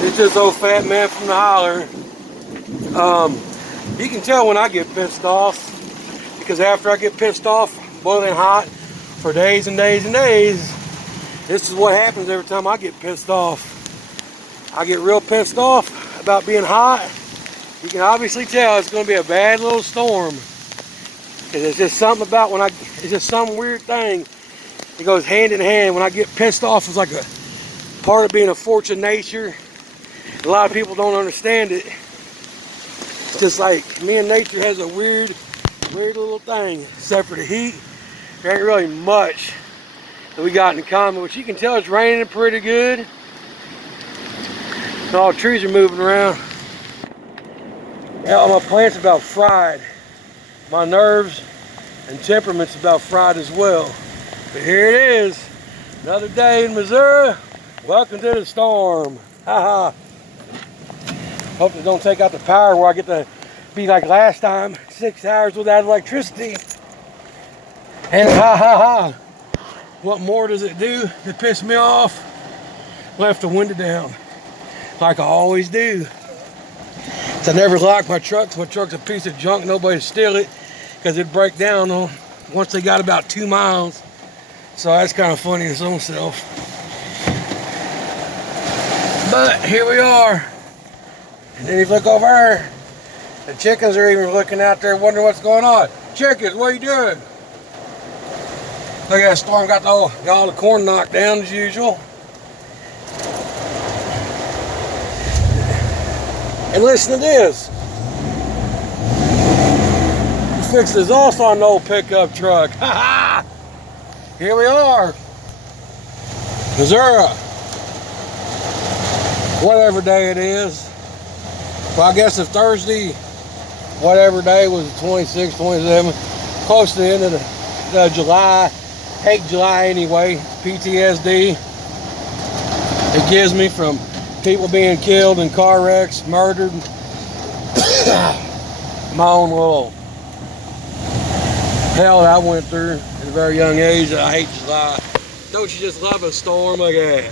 It's this old fat man from the holler. You can tell when I get pissed off because after I get pissed off, boiling hot for days and days and days, this is what happens every time I get pissed off. I get real pissed off about being hot. You can obviously tell it's going to be a bad little storm. Because it's just something about it's just some weird thing. It goes hand in hand. When I get pissed off, it's like a part of being a force of nature. A lot of people don't understand it. It's just like me and nature has a weird little thing. Except for the heat, there ain't really much that we got in common. But you can tell it's raining pretty good. And all the trees are moving around. Yeah, all my plants about fried. My nerves and temperament's about fried as well. But here it is. Another day in Missouri. Welcome to the storm. Ha ha. Hope they don't take out the power where I get to be like last time, 6 hours without electricity. And ha ha ha. What more does it do to piss me off? Left the window down, like I always do. So I never lock my trucks. My truck's a piece of junk. Nobody steal it because it'd break down once they got about 2 miles. So that's kind of funny in its own self. But here we are. And then you look over there, the chickens are even looking out there wondering what's going on. Chickens, what are you doing? Look at that storm, got all the corn knocked down as usual. And listen to this. He fixed his exhaust on an old pickup truck. Ha ha! Here we are. Missouri. Whatever day it is. Well, I guess if Thursday, whatever day was the 26th, 27th, close to the end of the July, hate July anyway, PTSD. It gives me from people being killed in car wrecks, murdered. My own little hell that I went through at a very young age. I hate July. Don't you just love a storm like that?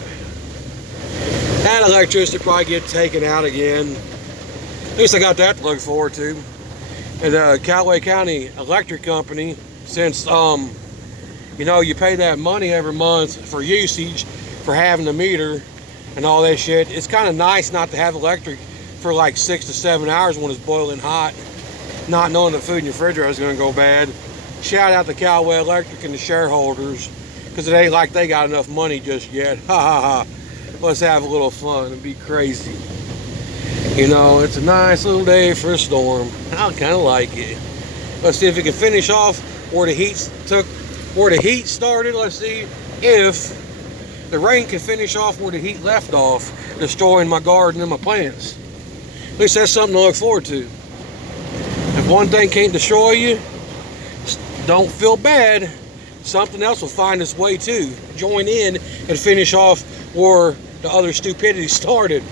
And electricity probably get taken out again. At least I got that to look forward to. And the Callaway County Electric Company, since you pay that money every month for usage, for having the meter and all that shit, it's kind of nice not to have electric for like 6 to 7 hours when it's boiling hot, not knowing the food in your refrigerator is going to go bad. Shout out to Callaway Electric and the shareholders, because it ain't like they got enough money just yet. Ha ha ha. Let's have a little fun and be crazy. You know, it's a nice little day for a storm. I kind of like it. Let's see if we can finish off where the heat started. Let's see if the rain can finish off where the heat left off, destroying my garden and my plants. At least that's something to look forward to. If one thing can't destroy you, don't feel bad. Something else will find its way too. Join in and finish off where the other stupidity started.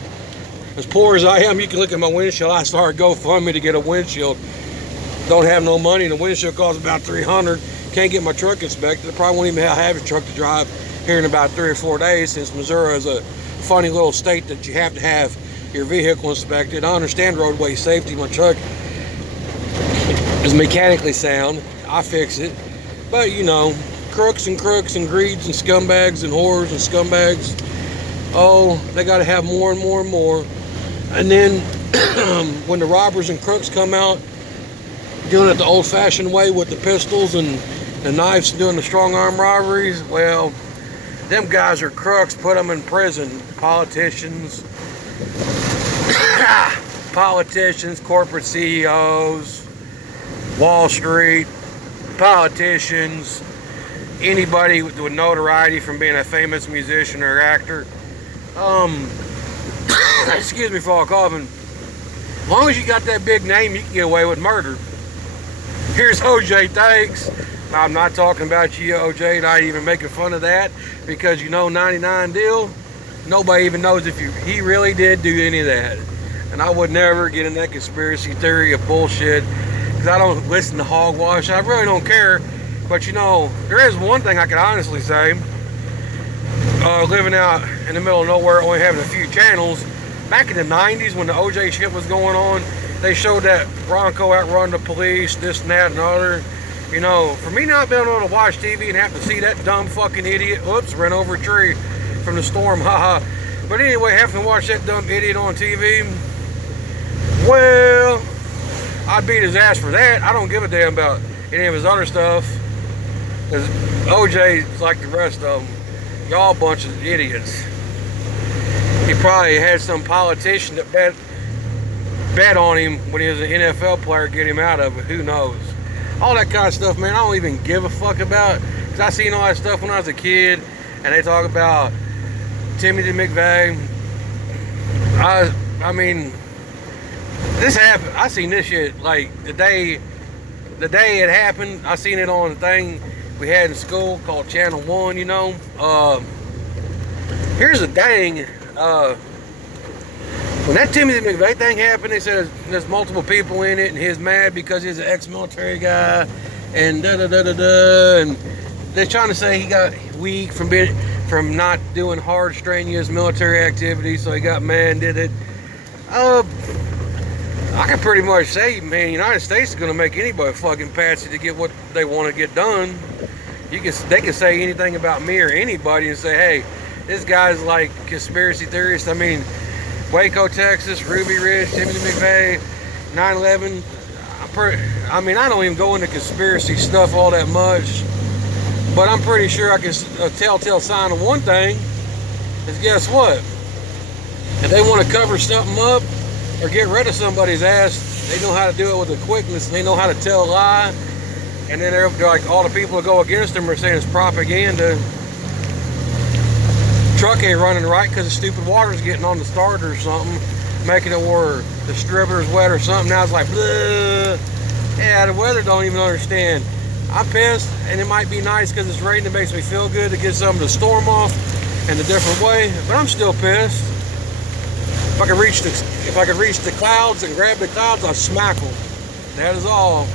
As poor as I am, you can look at my windshield. I started GoFundMe to get a windshield. Don't have no money. The windshield costs about $300. Can't get my truck inspected. I probably won't even have a truck to drive here in about 3 or 4 days, since Missouri is a funny little state that you have to have your vehicle inspected. I understand roadway safety. My truck is mechanically sound. I fix it. But crooks and greeds and scumbags and whores and scumbags, oh, they got to have more and more and more. And then when the robbers and crooks come out doing it the old-fashioned way with the pistols and the knives, doing the strong arm robberies, well, them guys are crooks. Put them in prison. Politicians, corporate CEOs, Wall Street, politicians, anybody with notoriety from being a famous musician or actor. Excuse me for all coughing. As long as you got that big name, you can get away with murder. Here's OJ, thanks. I'm not talking about you, OJ, not even making fun of that, because 99 deal, nobody even knows if he really did do any of that. And I would never get in that conspiracy theory of bullshit, because I don't listen to hogwash. I really don't care. But there is one thing I can honestly say. Living out in the middle of nowhere, only having a few channels, back in the 90s when the OJ shit was going on, they showed that Bronco outrun the police, this and that and other. You know, for me not being able to watch TV and have to see that dumb fucking idiot, oops, ran over a tree from the storm, haha. But anyway, having to watch that dumb idiot on TV, well, I'd beat his ass for that. I don't give a damn about any of his other stuff. Because OJ's like the rest of them. Y'all a bunch of idiots. He probably had some politician that bet on him when he was an NFL player, get him out of it. Who knows? All that kind of stuff, man, I don't even give a fuck about. Because I seen all that stuff when I was a kid. And they talk about Timothy McVeigh. I mean, this happened. I seen this shit like the day it happened. I seen it on the thing we had in school called Channel 1, you know. Here's the thing. When that Timothy McVeigh thing happened, they said there's multiple people in it, and he's mad because he's an ex-military guy, and da-da-da-da-da, and they're trying to say he got weak from not doing hard, strenuous military activity, so he got mad and did it. I can pretty much say, man, the United States is going to make anybody fucking patsy to get what they want to get done. They can say anything about me or anybody and say, hey, this guy's like conspiracy theorist. I mean, Waco, Texas, Ruby Ridge, Timothy McVeigh, 9/11. I mean, I don't even go into conspiracy stuff all that much, but I'm pretty sure I can a telltale sign of one thing is, guess what? If they want to cover something up or get rid of somebody's ass, they know how to do it with a quickness. They know how to tell a lie, and then they're like, all the people that go against them are saying it's propaganda. Truck ain't running right because the stupid water's getting on the starter or something, making it where the distributor's wet or something. Now it's like, bleh. Yeah, the weather don't even understand. I'm pissed, and it might be nice because it's raining. It makes me feel good to get some of the storm off in a different way, but I'm still pissed. If I could reach the clouds and grab the clouds, I'd smack them. That is all.